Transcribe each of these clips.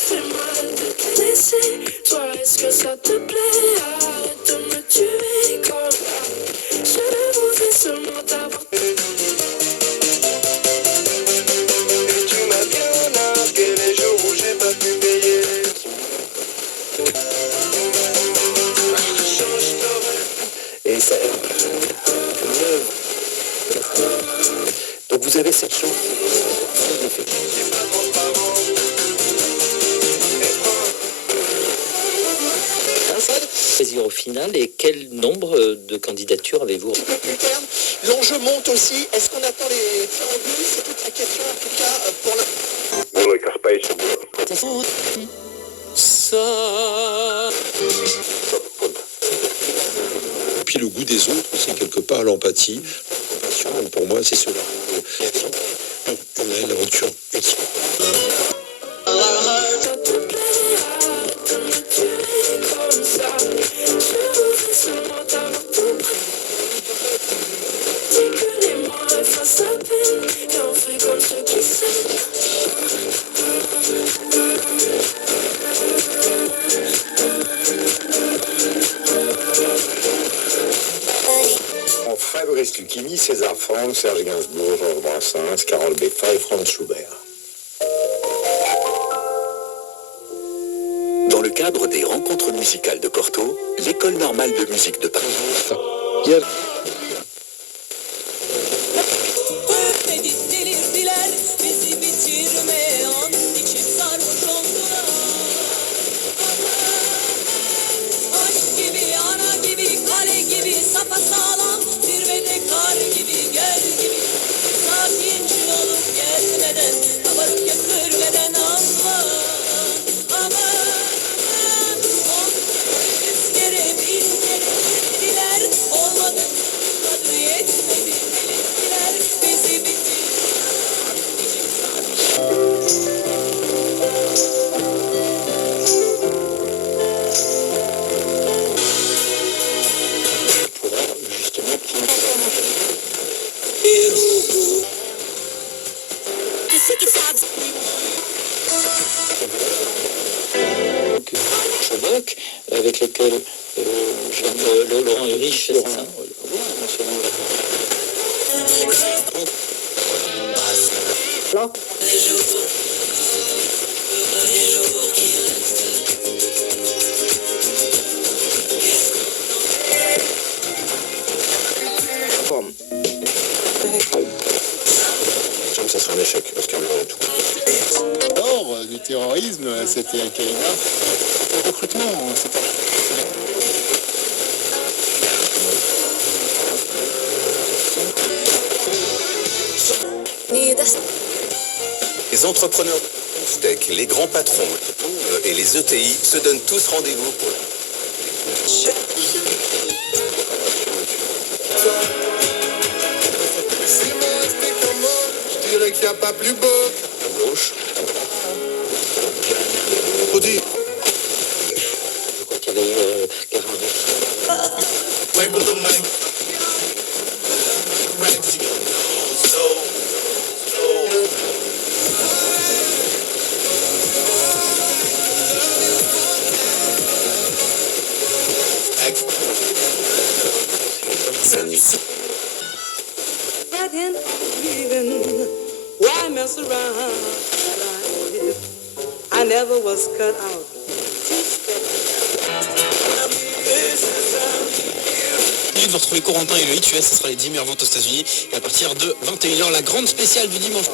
fait mal de te laisser. Toi, est-ce que ça te plaît? Arrête de me tuer comme ça. Je voudrais seulement t'avoir. Tu m'as bien marqué les jours où j'ai pas pu payer. Et ça. Donc vous avez cette chance. Au final, et quel nombre de candidatures avez-vous? L'enjeu monte aussi. Est-ce qu'on attend les 42? C'est toute la question en tout cas pour le... Et puis le goût des autres, c'est quelque part l'empathie. Pour moi, c'est cela. L'aventure ultime. Fabrice Lucchini, César Franck, Serge Gainsbourg, Georges Brassens, Carole Beffa et Franz Schubert. Dans le cadre des rencontres musicales de Cortot, l'École normale de musique de Paris. Avec lequel Laurent Ulrich fait ça. Ça serait un échec, Oscar Wilde tout. L'or du terrorisme, c'était Al-Qaïda. Le recrutement, c'est pas... Les entrepreneurs tech, les grands patrons et les ETI se donnent tous rendez-vous pour... Je dirais qu'il n'y a pas plus beau. À gauche. Audi. Je crois qu'il y avait Why mess around? I never was cut out. Vous retrouvez Corentin et Loïc, ce sera les 10 meilleures ventes aux États-Unis. Et à partir de 21h, la grande spéciale du dimanche.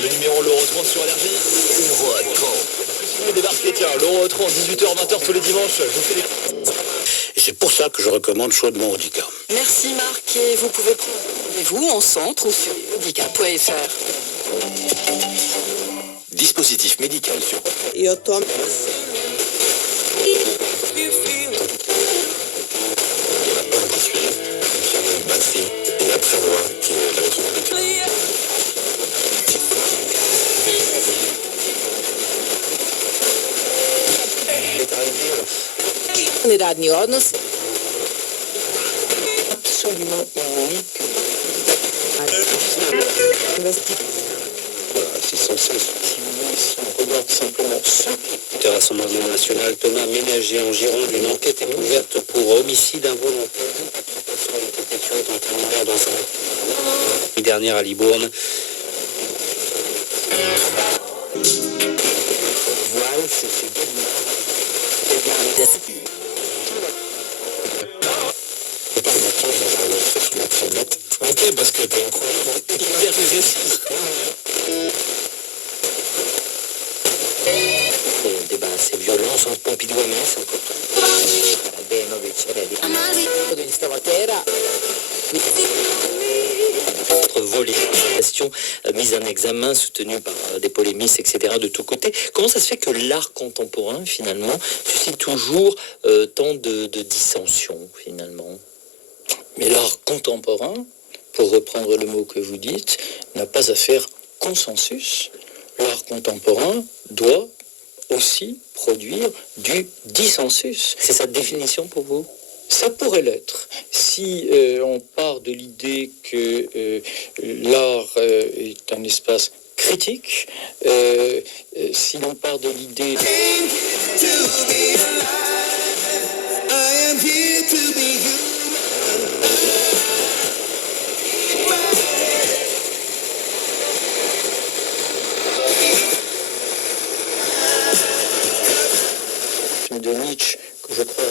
Le numéro l'Euro30 sur Allergie. Vous débarquez, tiens, l'Euro30, 18h-20h tous les dimanches. Je vous fais des... Et c'est pour ça que je recommande chaudement Audica. Merci Marc, et vous pouvez prendre rendez-vous en centre ou sur audica.fr. Dispositif médical sur... Et après moi, qui est la retour de Radni odnos. Absolument unique. Voilà, c'est sans cesse. Si on regarde simplement ce qui à son Rassemblement national, Thomas Ménager en Gironde, une enquête est ouverte pour homicide involontaire. Sur les détections est entamée dans un dernière à Libourne. Voile, c'est fait Ok, parce que t'es incroyable. Hyper régressif. Ces violences entre Pompidou et Metz, volé, question mise en examen, soutenue par des polémistes, etc. de tous côtés. Comment ça se fait que l'art contemporain, finalement, suscite toujours tant de dissensions, finalement? Mais l'art contemporain, pour reprendre le mot que vous dites, n'a pas à faire consensus. L'art contemporain doit aussi produire du dissensus. C'est sa définition pour vous? Ça pourrait l'être. Si on part de l'idée que l'art est un espace critique, si l'on part de l'idée... de Nietzsche, que je crois...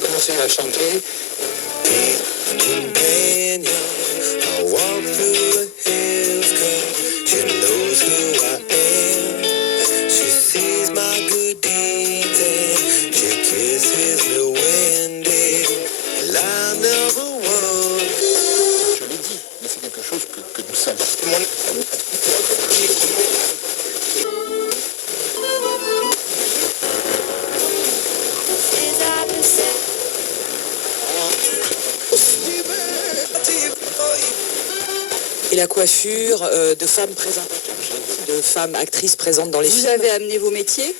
Commencer à chanter. Que nous sommes. Et la coiffure de femmes présentateurs, de femmes actrices présentes dans les films. Vous avez amené vos métiers?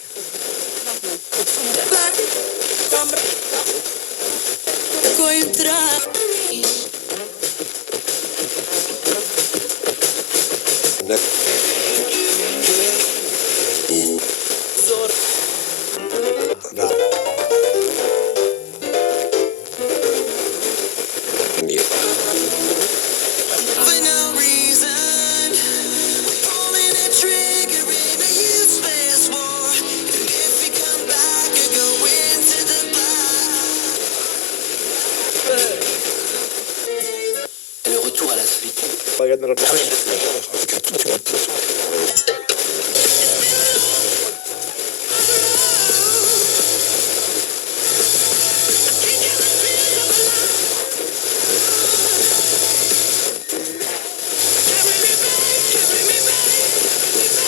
Le retour à la solitude.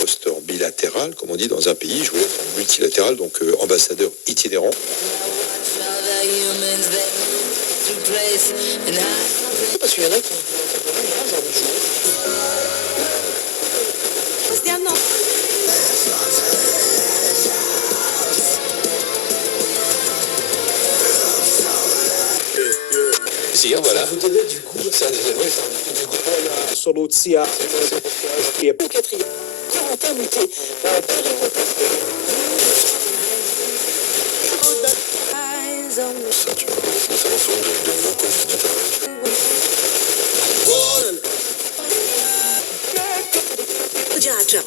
Posteur bilatéral, comme on dit dans un pays, je voulais être multilatéral, donc ambassadeur itinérant. Parce qu'il y en a qui Si, voilà. vous donnez du goût. Ça, oui, ça du goût. Solutia. Au quatrième. Corentin Muté. Ça, tu vois, c'est l'ensemble de mon cause du travail. Già, già.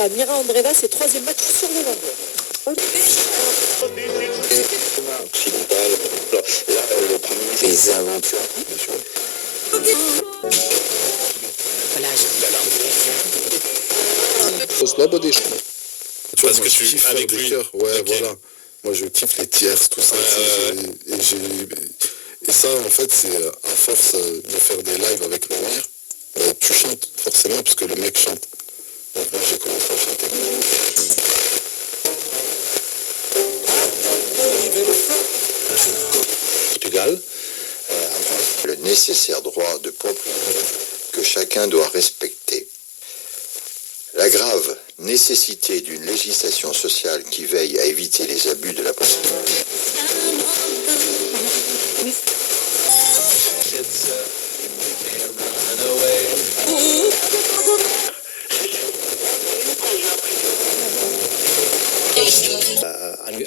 sera Mira Andreeva, c'est 3e match sur le longueur. Occidental. Alors, là, le premier, les aventures. Parce que tu es avec lui. Ouais, Okay. voilà. Moi, je kiffe les tierces, tout ça. Et ça, en fait, c'est à force de faire des lives avec le Mir, tu chantes forcément, parce que le mec chante. Donc moi, j'ai commencé à chanter. Portugal, le nécessaire droit de propriété que chacun doit respecter. La grave nécessité d'une législation sociale qui veille à éviter les abus de la possibilité.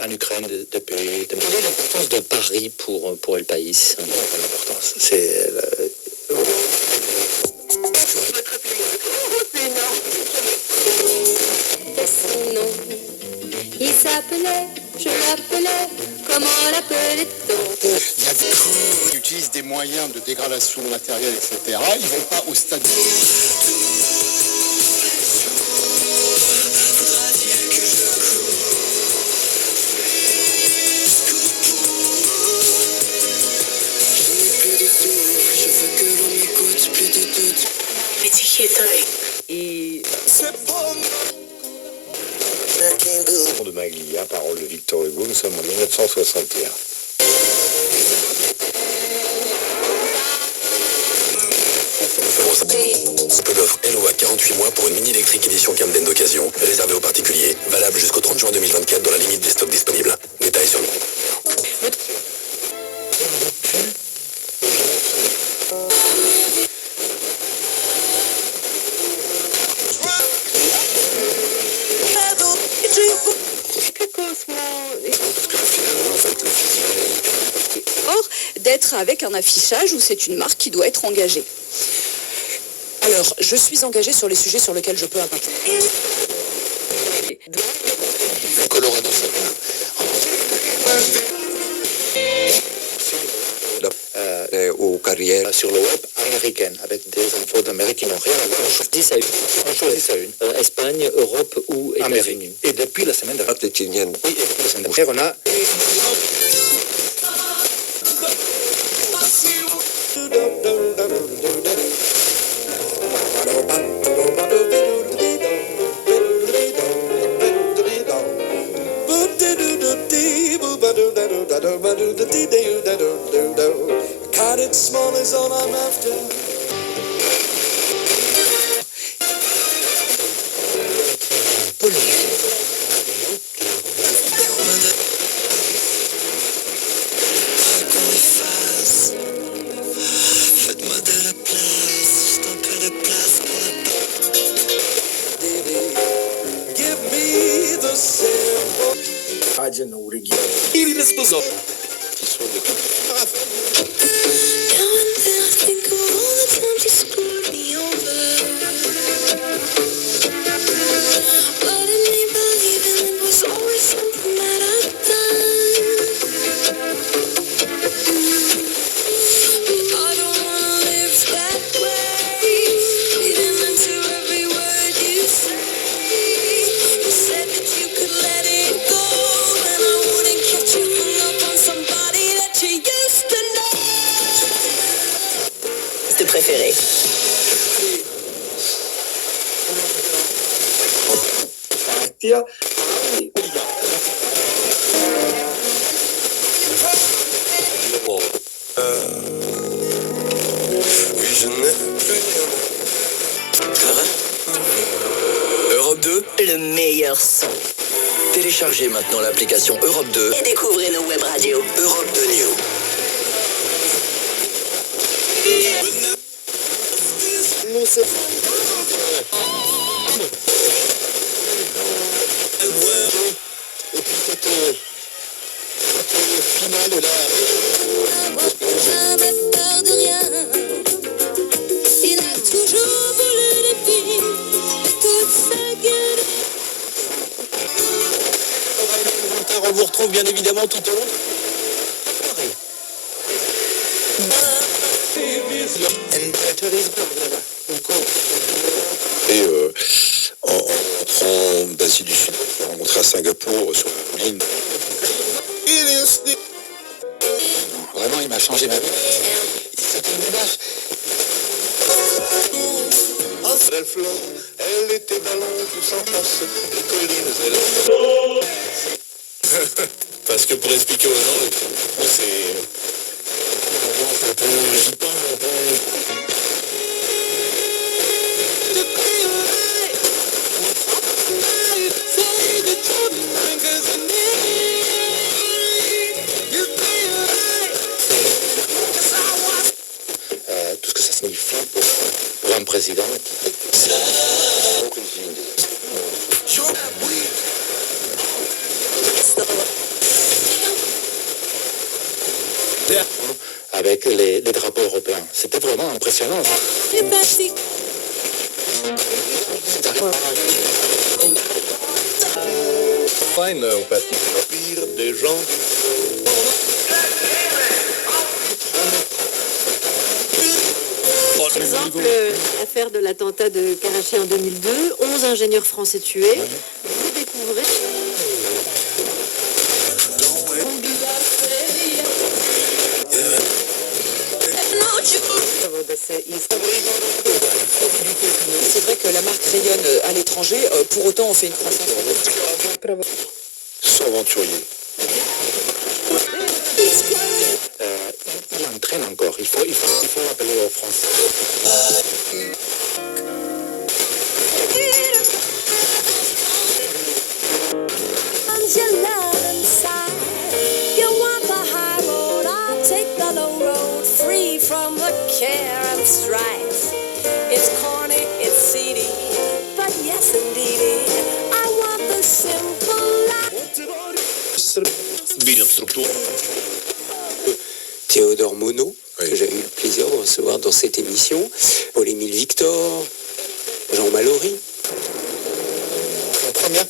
En Ukraine depuis l'importance de Paris pour le pays. L'importance, c'est Son nom, il s'appelait, je l'appelais, comment l'appelait-on? Il y a des gens qui utilisent des moyens de dégradation matérielle, etc. Ils vont pas au stade. Et De Maglia, parole de Victor Hugo, nous sommes en 1961. Peu d'offres LO à 48 mois pour une mini électrique édition Camden d'occasion, réservée aux particuliers, valable jusqu'au 30 juin 2024 dans la limite des stocks disponibles. Détails sur le groupe. or, d'être avec un affichage où c'est une marque qui doit être engagée. Alors, je suis engagée sur les sujets sur lesquels je peux impacter. Colorado. aux carrières sur le web américaine, avec des infos d'Amérique qui n'ont rien à voir. On choisit ça une. Espagne, Europe ou États-Unis. Et depuis la semaine dernière, oui, et depuis la semaine dernière, on a... Small is all I'm after. Faites-moi de la place, un peu de place pour la give me the symbol. Rádio no Uruguai. Préféré. Oui, je n'ai plus rien. Europe 2, Le meilleur son. téléchargez maintenant l'application Europe 2, Et découvrez nos web radios. Europe 2 New. Et puis cette finale là. Jamais peur de rien. Il a toujours voulu les filles, toute sa gueule. retrouve bien évidemment tout au long. Et en rentrant d'Asie du Sud, j'ai rencontré à Singapour sur la ligne. Vraiment, il m'a changé ma vie. C'était une vache. Elle était ballon, tout en face, les collines, Parce que pour expliquer aux gens, c'est... Tout ce que ça signifie pour un président. Avec les drapeaux européens. C'était vraiment impressionnant. Fine, pire des gens. Par exemple, l'affaire de l'attentat de Karachi en 2002, 11 ingénieurs français tués. Vous découvrez... C'est vrai que la marque rayonne à l'étranger, pour autant on fait une croissance. S'aventurier. Il entraîne encore. Il faut appeler aux Français. It's corny, it's seedy, but yes indeedy, I want the simple life. Bilan structure. Théodore Monod, que j'ai eu le plaisir de recevoir dans cette émission, Paul-Émile Victor, Jean Mallory. La première.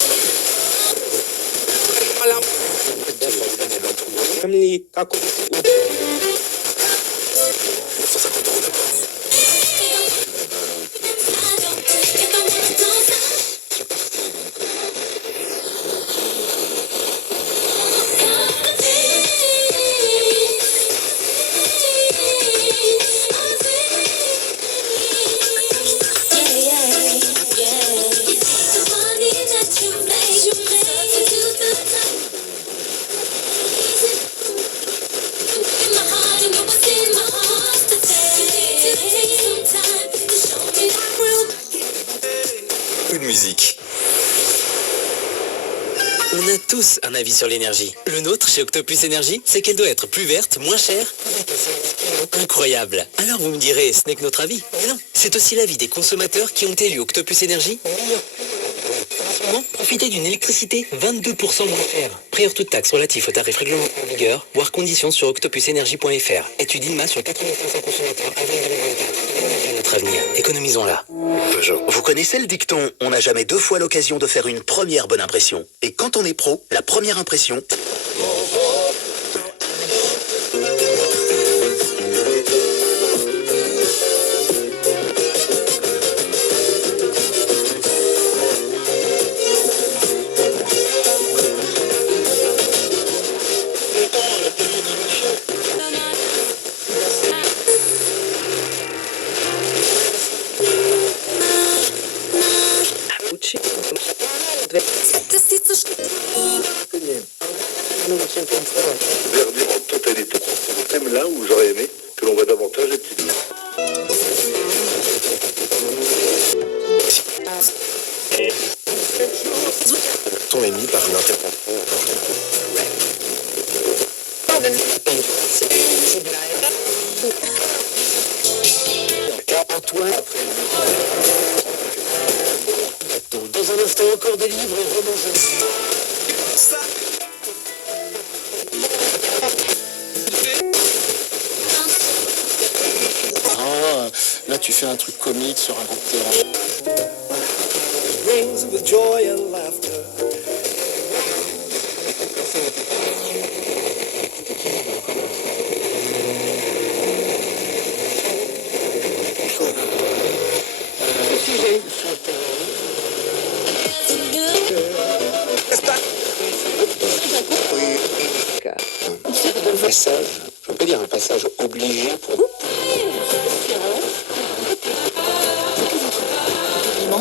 Musique. On a tous un avis sur l'énergie. Le nôtre, chez Octopus Énergie, c'est qu'elle doit être plus verte, moins chère, incroyable. Alors vous me direz, ce n'est que notre avis. Mais non, c'est aussi l'avis des consommateurs qui ont élu Octopus Énergie. En ce moment, profitez d'une électricité 22% moins chère. Prix hors toute taxe relatif au tarif réglementaire en vigueur, voire conditions sur octopusenergie.fr. Étude INMA sur 4500 consommateurs avant 2024. Notre avenir, économisons-la. Vous connaissez le dicton « On n'a jamais deux fois l'occasion de faire une première bonne impression ». Et quand on est pro, la première impression... Verdir en totalité. C'est le thème là où j'aurais aimé que l'on voit davantage les petits. Ton émis par une intervention. Antoine, dans un instant encore des livres et romans. Ah, là tu fais un truc comique sur un groupe terrain. Rings with joy and laughter.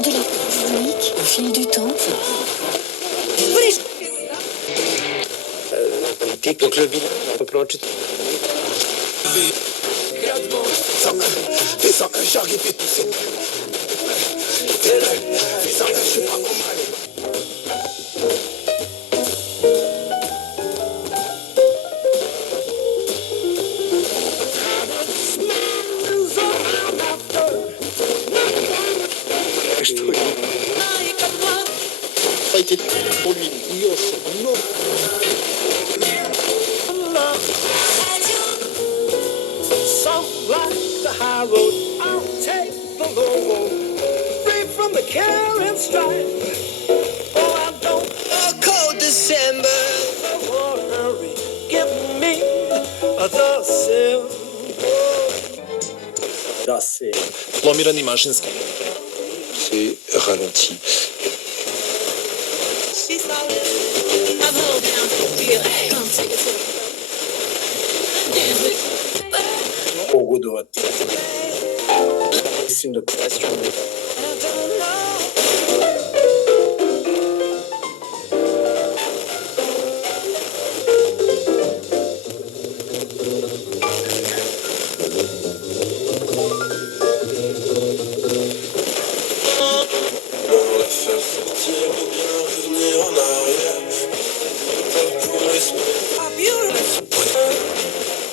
de l'électronique au fil du temps. Donc le bilan, on peut Ça a été pour lui. Là, c'est Plomirani Mashinsky. C'est ralenti. Au Godot. C'est une création.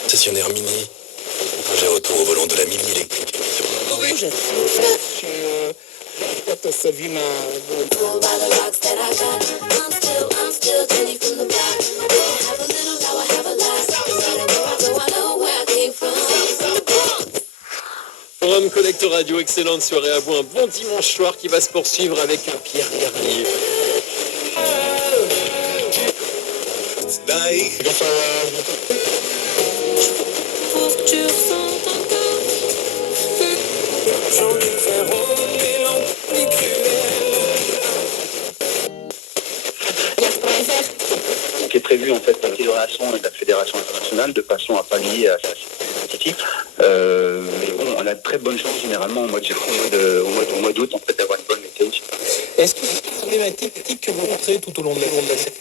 Concessionnaire Mini. J'ai retour au volant de la Mini électrique. Forum Collecte Radio, excellente soirée à vous, un bon dimanche soir qui va se poursuivre avec un Pierre Garnier. qui est prévu en fait par l'organisation et la Fédération internationale de façon à pallier à sa situation. Mais bon, on a de très bonnes chances généralement au mois d'août en fait d'avoir une bonne météo. Est-ce que c'est une problématique que vous rencontrez tout au long de la saison?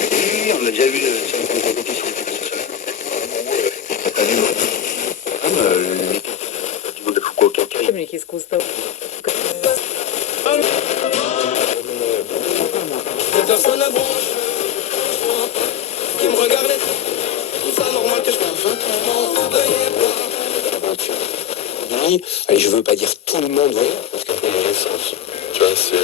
Oui, on a déjà vu certaines compétitions internationales. Du monde de Fukuoka. Mais qu'est-ce qu'on se passe? Personne à branche qui me regardait. Tout ça normal que je fasse 20 ans. Allez, je veux pas dire tout le monde, oui, parce que dans le sens, tu vois, c'est...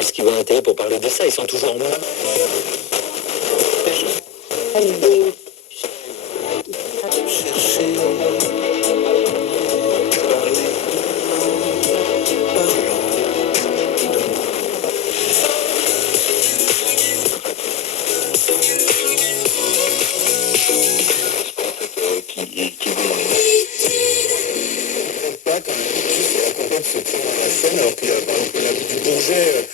Est-ce qu'ils vont intérêt pour parler de ça? Ils sont toujours en moi. Alors qu'il y a par exemple du Bourget,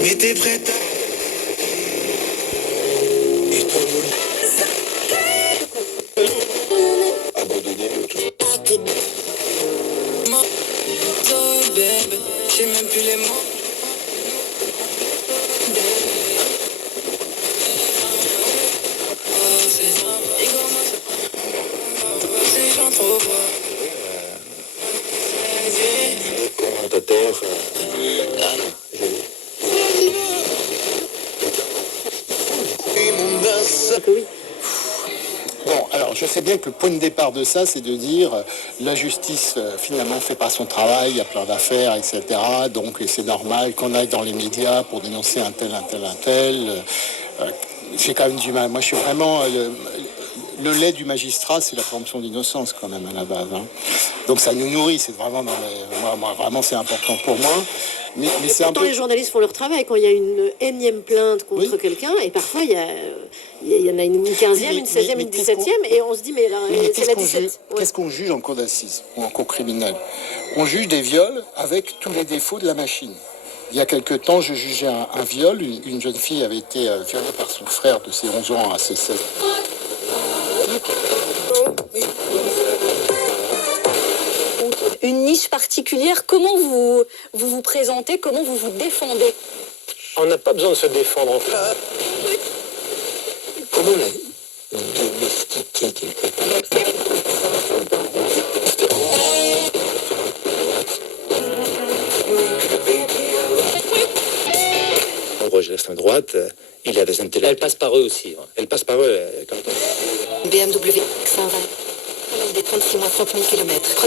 mais t'es prête à abandonner le truc. J'ai même plus les mots. sait bien que le point de départ de ça, c'est de dire la justice finalement fait pas son travail, il y a plein d'affaires, etc. Donc c'est normal qu'on aille dans les médias pour dénoncer un tel. J'ai quand même du mal. Moi, je suis vraiment... le lait du magistrat, c'est la présomption d'innocence quand même à la base. Hein. Donc ça nous nourrit, c'est vraiment moi, vraiment c'est important pour moi. Mais c'est pourtant, les journalistes font leur travail quand il y a une énième plainte contre quelqu'un, et parfois il y en a une 15e, une 16e, une 17e, et on se dit mais c'est la 17. Qu'est-ce qu'on juge en cour d'assises ou en cour criminelle? On juge des viols avec tous les défauts de la machine. Il y a quelque temps, je jugeais un viol. Une jeune fille avait été violée par son frère de ses 11 ans à ses 16 ans. Une niche particulière, comment vous présentez, comment vous vous défendez? On n'a pas besoin de se défendre en fait. Comment la domestiquer quelque part? En gros, je reste à droite, il y a des intellectuels. Elle passe par eux aussi. Ouais. Elle passe par eux. BMW 120. Des 36 mois, 30 000 km.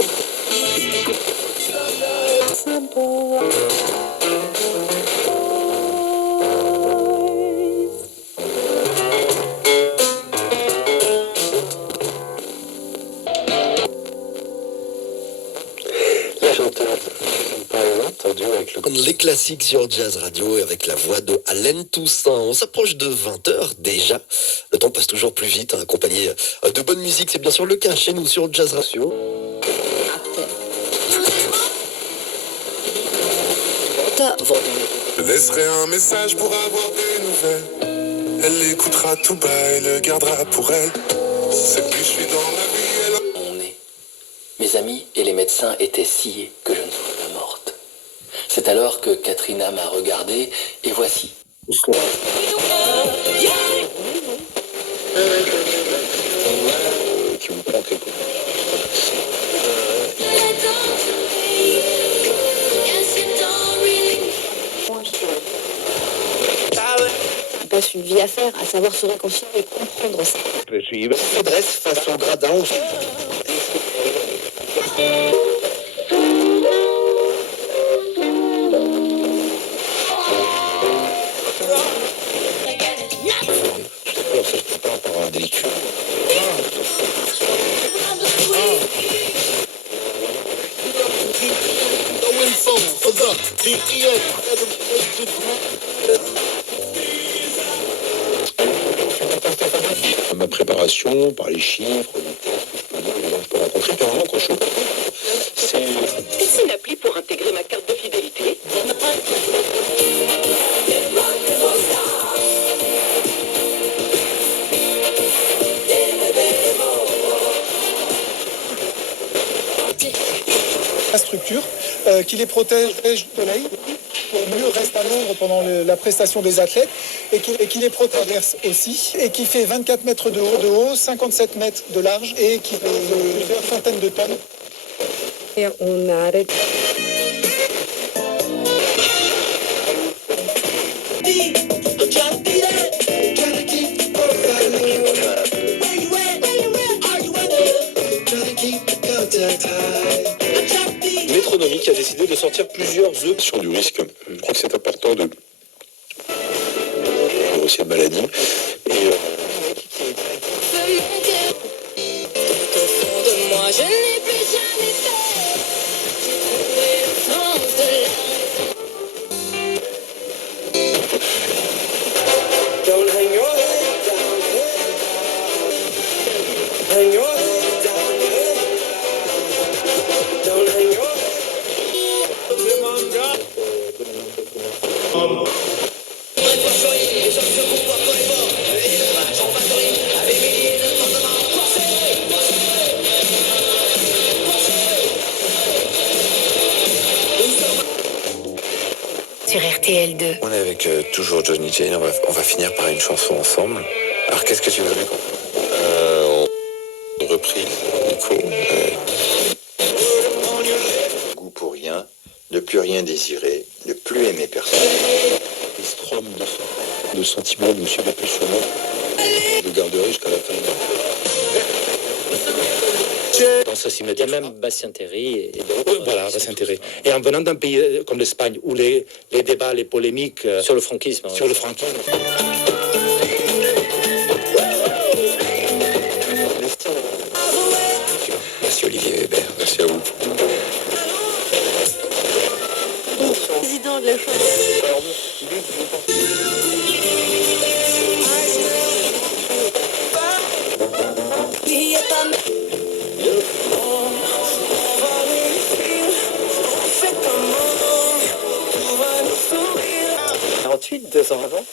La chanteuse, par exemple, entendu avec Les classiques sur Jazz Radio et avec la voix de Alain Toussaint. On s'approche de 20h déjà. Le temps passe toujours plus vite, accompagné de bonne musique. C'est bien sûr le cas chez nous sur Jazz Radio. Je laisserai un message pour avoir des nouvelles. Elle l'écoutera tout bas et le gardera pour elle. C'est plus je suis dans la vie, elle... Mon nez. Mes amis et les médecins étaient sciés que je ne sois pas morte. C'est alors que Katrina m'a regardé et voici. Qui vous prend quelque chose. Il passe une vie à faire, à savoir se réconcilier et comprendre ça. Je suis dresse face au gradin. Je prépare par un délicat. Ma préparation, par les chiffres, les tests que je peux donner, les gens que je peux rencontrer, puis vraiment quand je suis c'est... Ici une appli pour intégrer ma carte de fidélité. La structure qui les protège du soleil pour mieux rester à l'ombre pendant la prestation des athlètes et qui les protège aussi et qui fait 24 mètres de haut, 57 mètres de large et qui fait plusieurs centaines de tonnes. Et on arrête. Métronomie qui a décidé de sortir plusieurs œufs Sur du risque, je crois que c'est important de aussi de maladie. Et Au fond de moi, je n'ai plus jamais peur. J'ai trouvé le sens de Don't hang your head down, hang your head down, don't hang your Sur RTL2. On est avec toujours Johnny Jane, on va finir par une chanson ensemble. Alors qu'est-ce que tu veux qu'on repris Nico. Goût pour rien, ne plus rien désirer, ne plus aimer personne. Les strum de sentiments de monsieur Lapéchonneau. Je le garderai jusqu'à la fin de Dans ce cinéma, il y a même Bastien Terry et d'autres. Voilà, Bastien Terry. Et en venant d'un pays comme l'Espagne, où les débats, les polémiques sur le franquisme. Sur le franquisme. Merci Olivier Weber, merci à vous. Président de la chose. Ensuite, 2 ans avant.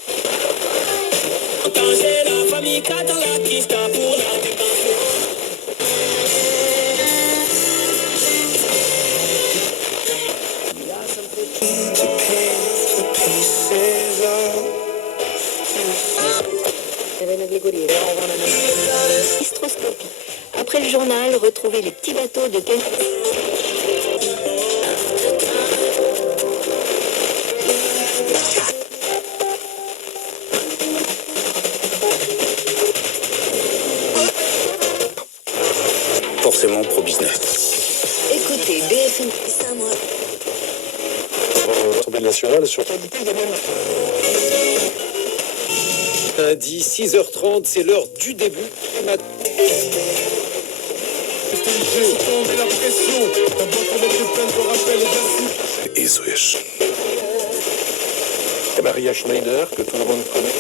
Hystroscopie. Après le journal, retrouvez les petits bateaux de quai. Forcément pro-business. Écoutez, BFM. L'Assemblée nationale sur Lundi, 6h30, c'est l'heure du début. Maria Schneider, que tout le monde connaît.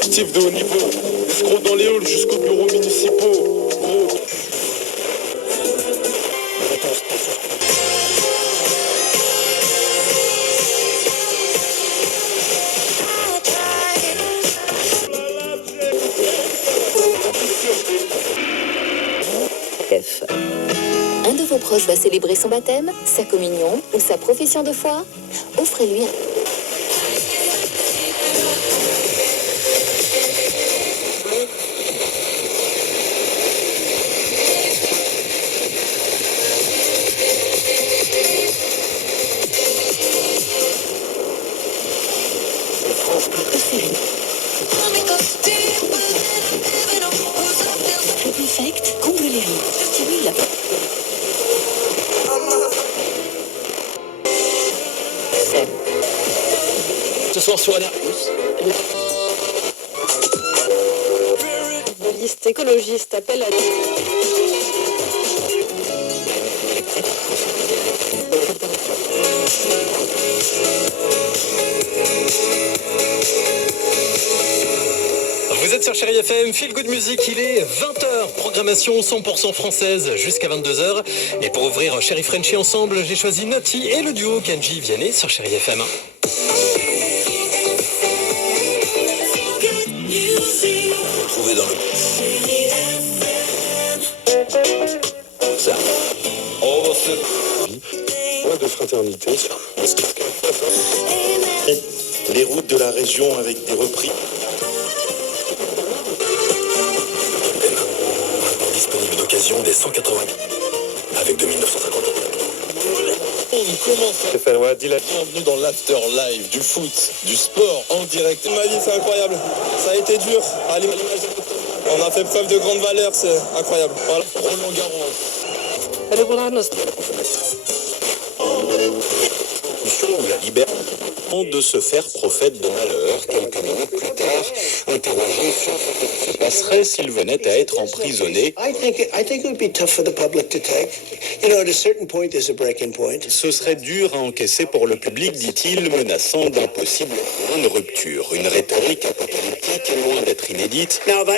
Steve de haut niveau, escroc dans les halls jusqu'aux bureaux municipaux. Gros. Un de vos proches va célébrer son baptême, sa communion ou sa profession de foi. Offrez-lui un... Perfect, comble les rides. Stimule la... Ce soir sur Alerte. La liste écologiste appelle à... Vous êtes sur Chérie FM, Feel Good Music, il est 20h, programmation 100% française jusqu'à 22h. Et pour ouvrir Chérie Frenchy ensemble, j'ai choisi Naughty et le duo Kenji Vianney sur Chérie FM. Retrouvez dans le... ça. De fraternité. Les routes de la région avec des reprises. Disponible d'occasion des 180 avec 2950 €. On commence. Stéphane Wadila, bienvenue dans l'after live du foot, du sport en direct. Ma vie, c'est incroyable. Ça a été dur. À l'image de... On a fait preuve de grande valeur, c'est incroyable. Voilà. Roland Garros. La liberté de se faire prophète de malheur. Quelques minutes plus tard, interrogé sur ce qui se passerait s'il venait à être emprisonné. Ce serait dur à encaisser pour le public, dit-il, menaçant d'impossible rupture. Une rhétorique apocalyptique est loin d'être inédite.